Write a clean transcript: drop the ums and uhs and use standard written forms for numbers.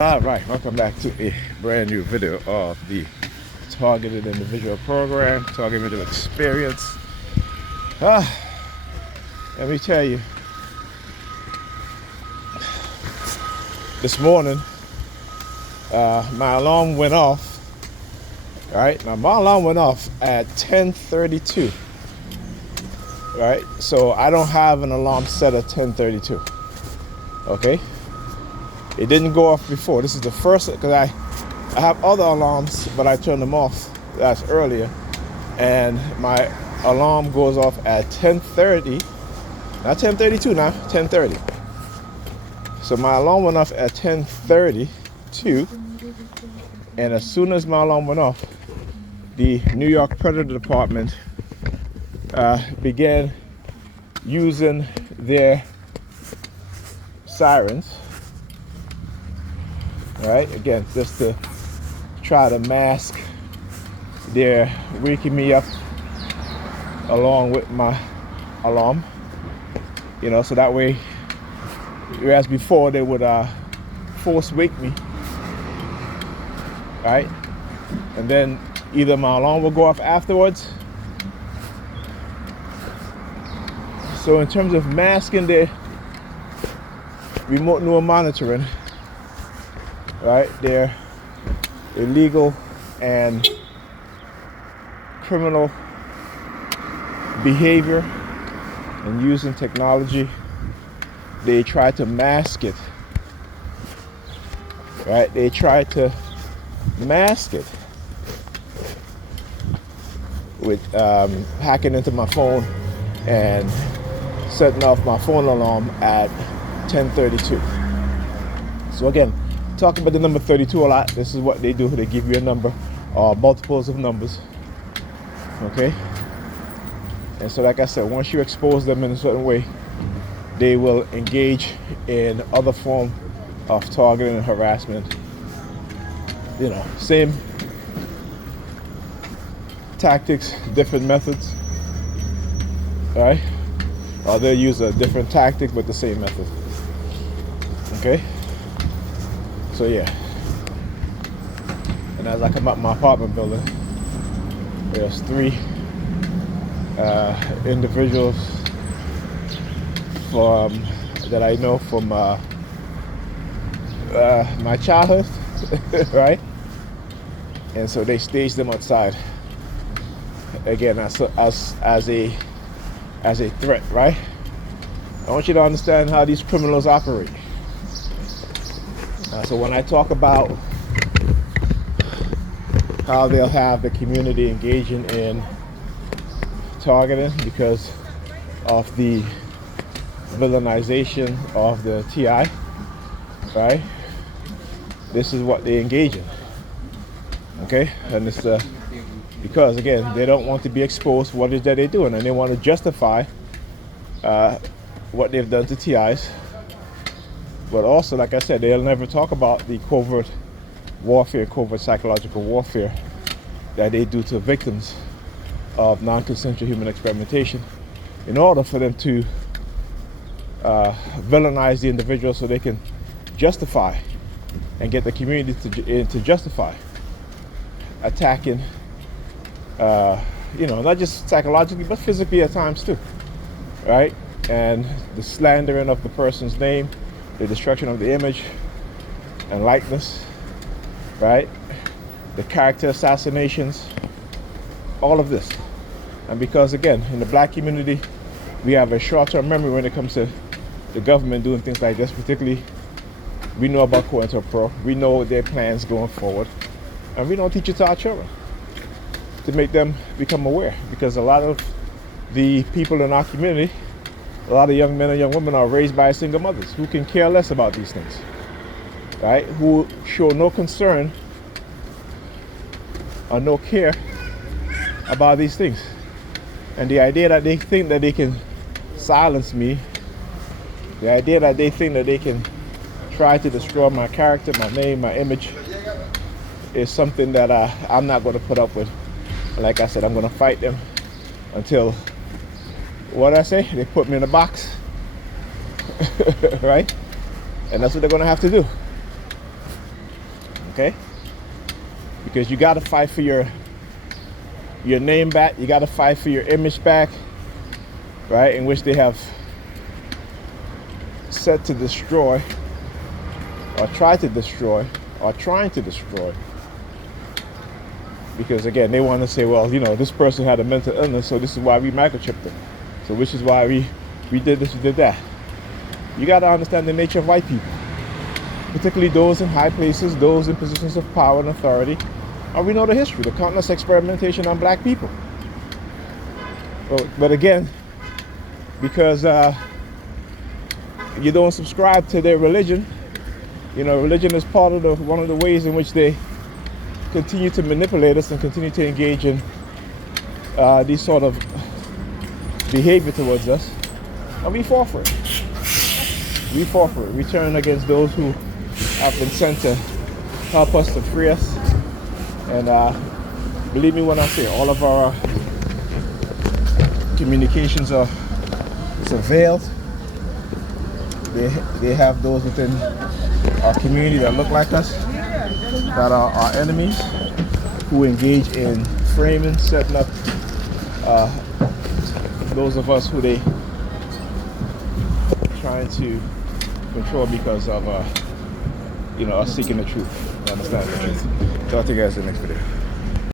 All right, welcome back to a brand new video of the Targeted Individual Program, Targeted Individual Experience. Let me tell you, this morning, my alarm went off, right? Now, my alarm went off at 10:32, right? So I don't have an alarm set at 10:32, okay? It didn't go off before. This is the first, because I have other alarms, but I turned them off. That's earlier. And my alarm goes off at 10:30. Not 10:32 now, 10:30. So my alarm went off at 10:32. And as soon as my alarm went off, the New York Predators Department began using their sirens. Right, again, just to try to mask their waking me up along with my alarm, so that way, whereas before they would force wake me, right, and then either my alarm will go off afterwards. So in terms of masking their remote neural monitoring, right, their illegal and criminal behavior and using technology, they try to mask it, right? They try to mask it with hacking into my phone and setting off my phone alarm at 10:32. So again, talking about the number 32 a lot. This is what they do. They give you a number or multiples of numbers. Okay? And so like I said, once you expose them in a certain way, they will engage in other form of targeting and harassment. Same tactics, different methods. Alright? Or they'll use a different tactic but the same method. Okay? So yeah, and as I come up my apartment building, there's three individuals that I know from my childhood, right? And so they staged them outside again as a threat, right? I want you to understand how these criminals operate. So when I talk about how they'll have the community engaging in targeting because of the villainization of the TI, right? This is what they engage in, okay? And it's because again, they don't want to be exposed for what it is that they're doing, and they want to justify what they've done to TIs. But also, like I said, they'll never talk about the covert warfare, covert psychological warfare that they do to victims of non-consensual human experimentation in order for them to villainize the individual so they can justify and get the community to justify attacking, not just psychologically, but physically at times too, right? And the slandering of the person's name, the destruction of the image and likeness, right? The character assassinations, all of this. And because again, in the black community, we have a short-term memory when it comes to the government doing things like this. Particularly, we know about COINTELPRO, we know their plans going forward, and we don't teach it to our children to make them become aware, because a lot of the people in our community, a lot of young men and young women are raised by single mothers who can care less about these things, right? Who show no concern or no care about these things. And the idea that they think that they can silence me, the idea that they think that they can try to destroy my character, my name, my image, is something that I'm not going to put up with. Like I said, I'm going to fight them until, what I say, they put me in a box, right? And that's what they're going to have to do. okay? Because you got to fight for your name back. You got to fight for your image back, right? In which they have set to destroy, or try to destroy, or trying to destroy. Because again, they want to say, well, you know, this person had a mental illness, so this is why we microchipped them. So which is why we did this, we did that. You got to understand the nature of white people, particularly those in high places, those in positions of power and authority. And we know the history, the countless experimentation on black people. But again, because you don't subscribe to their religion, you know, religion is part of one of the ways in which they continue to manipulate us and continue to engage in these sort of behavior towards us. And we fall for it. We fall for it. We turn against those who have been sent to help us, to free us. And believe me when I say, all of our communications are surveilled. They have those within our community that look like us, that are our enemies, who engage in framing, setting up those of us who they trying to control because of you know, us seeking the truth. You understand the truth. Talk to you guys in the next video.